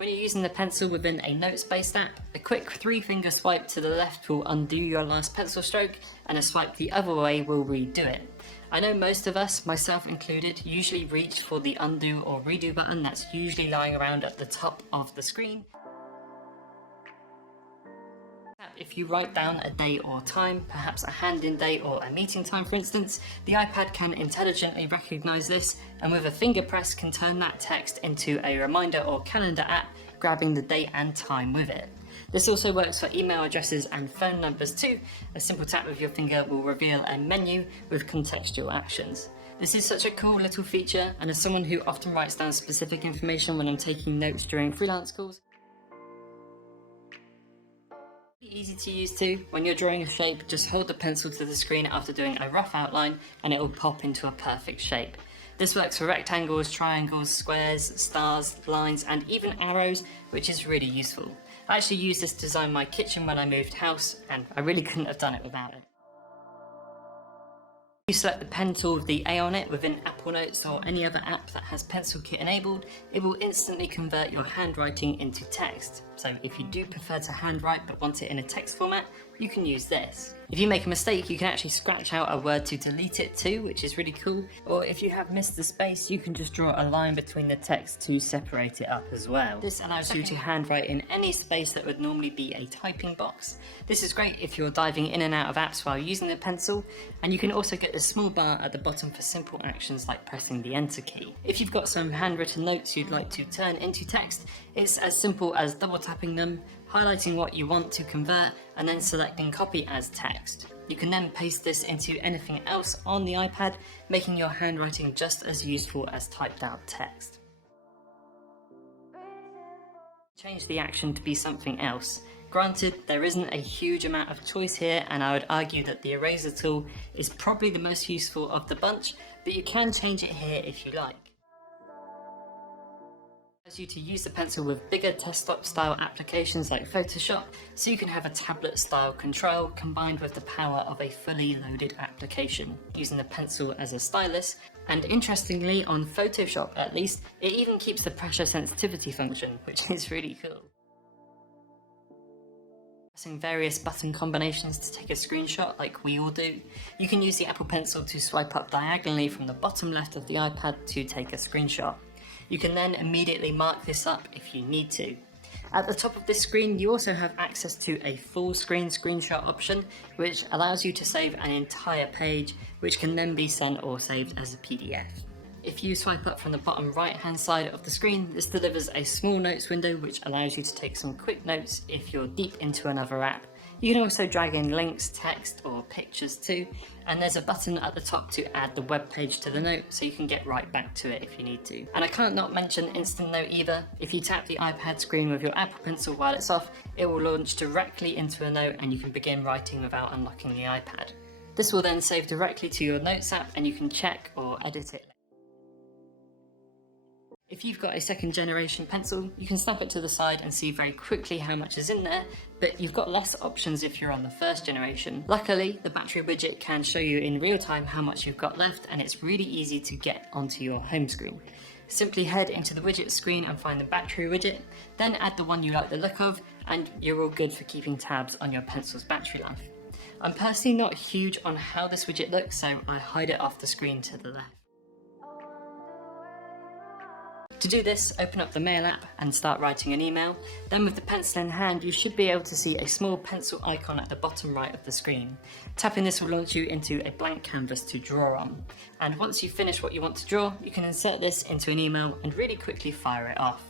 When you're using the pencil within a notes-based app, a quick 3-finger swipe to the left will undo your last pencil stroke, and a swipe the other way will redo it. I know most of us, myself included, usually reach for the undo or redo button that's usually lying around at the top of the screen. If you write down a day or time, perhaps a hand-in date or a meeting time for instance, the iPad can intelligently recognise this and with a finger press can turn that text into a reminder or calendar app, grabbing the date and time with it. This also works for email addresses and phone numbers too. A simple tap with your finger will reveal a menu with contextual actions. This is such a cool little feature, and as someone who often writes down specific information when I'm taking notes during freelance calls, easy to use too. When you're drawing a shape, just hold the pencil to the screen after doing a rough outline and it will pop into a perfect shape. This works for rectangles, triangles, squares, stars, lines and even arrows, which is really useful. I actually used this to design my kitchen when I moved house and I really couldn't have done it without it. If you select the pen tool with the A on it within Apple Notes or any other app that has Pencil Kit enabled, it will instantly convert your handwriting into text. So if you do prefer to handwrite but want it in a text format, you can use this. If you make a mistake, you can actually scratch out a word to delete it too, which is really cool. Or if you have missed the space, you can just draw a line between the text to separate it up as well. This allows you to handwrite in any space that would normally be a typing box. This is great if you're diving in and out of apps while using the pencil, and you can also get the small bar at the bottom for simple actions like pressing the enter key. If you've got some handwritten notes you'd like to turn into text, it's as simple as double tapping them, highlighting what you want to convert, and then selecting copy as text. You can then paste this into anything else on the iPad, making your handwriting just as useful as typed out text. Change the action to be something else. Granted, there isn't a huge amount of choice here, and I would argue that the eraser tool is probably the most useful of the bunch, but you can change it here if you like. You to use the pencil with bigger desktop style applications like Photoshop, so you can have a tablet style control combined with the power of a fully loaded application, using the pencil as a stylus, and interestingly on Photoshop at least, it even keeps the pressure sensitivity function, which is really cool. Pressing various button combinations to take a screenshot like we all do, you can use the Apple Pencil to swipe up diagonally from the bottom left of the iPad to take a screenshot. You can then immediately mark this up if you need to. At the top of this screen, you also have access to a full screen screenshot option, which allows you to save an entire page, which can then be sent or saved as a PDF. If you swipe up from the bottom right hand side of the screen, this delivers a small notes window which allows you to take some quick notes if you're deep into another app. You can also drag in links, text or pictures too, and there's a button at the top to add the web page to the note so you can get right back to it if you need to. And I can't not mention Instant Note either. If you tap the iPad screen with your Apple Pencil while it's off, it will launch directly into a note and you can begin writing without unlocking the iPad. This will then save directly to your Notes app and you can check or edit it. If you've got a second generation pencil, you can snap it to the side and see very quickly how much is in there, but you've got less options if you're on the first generation. Luckily, the battery widget can show you in real time how much you've got left, and it's really easy to get onto your home screen. Simply head into the widget screen and find the battery widget, then add the one you like the look of, and you're all good for keeping tabs on your pencil's battery life. I'm personally not huge on how this widget looks, so I hide it off the screen to the left. To do this, open up the Mail app and start writing an email. Then with the pencil in hand, you should be able to see a small pencil icon at the bottom right of the screen. Tapping this will launch you into a blank canvas to draw on. And once you've finished what you want to draw, you can insert this into an email and really quickly fire it off.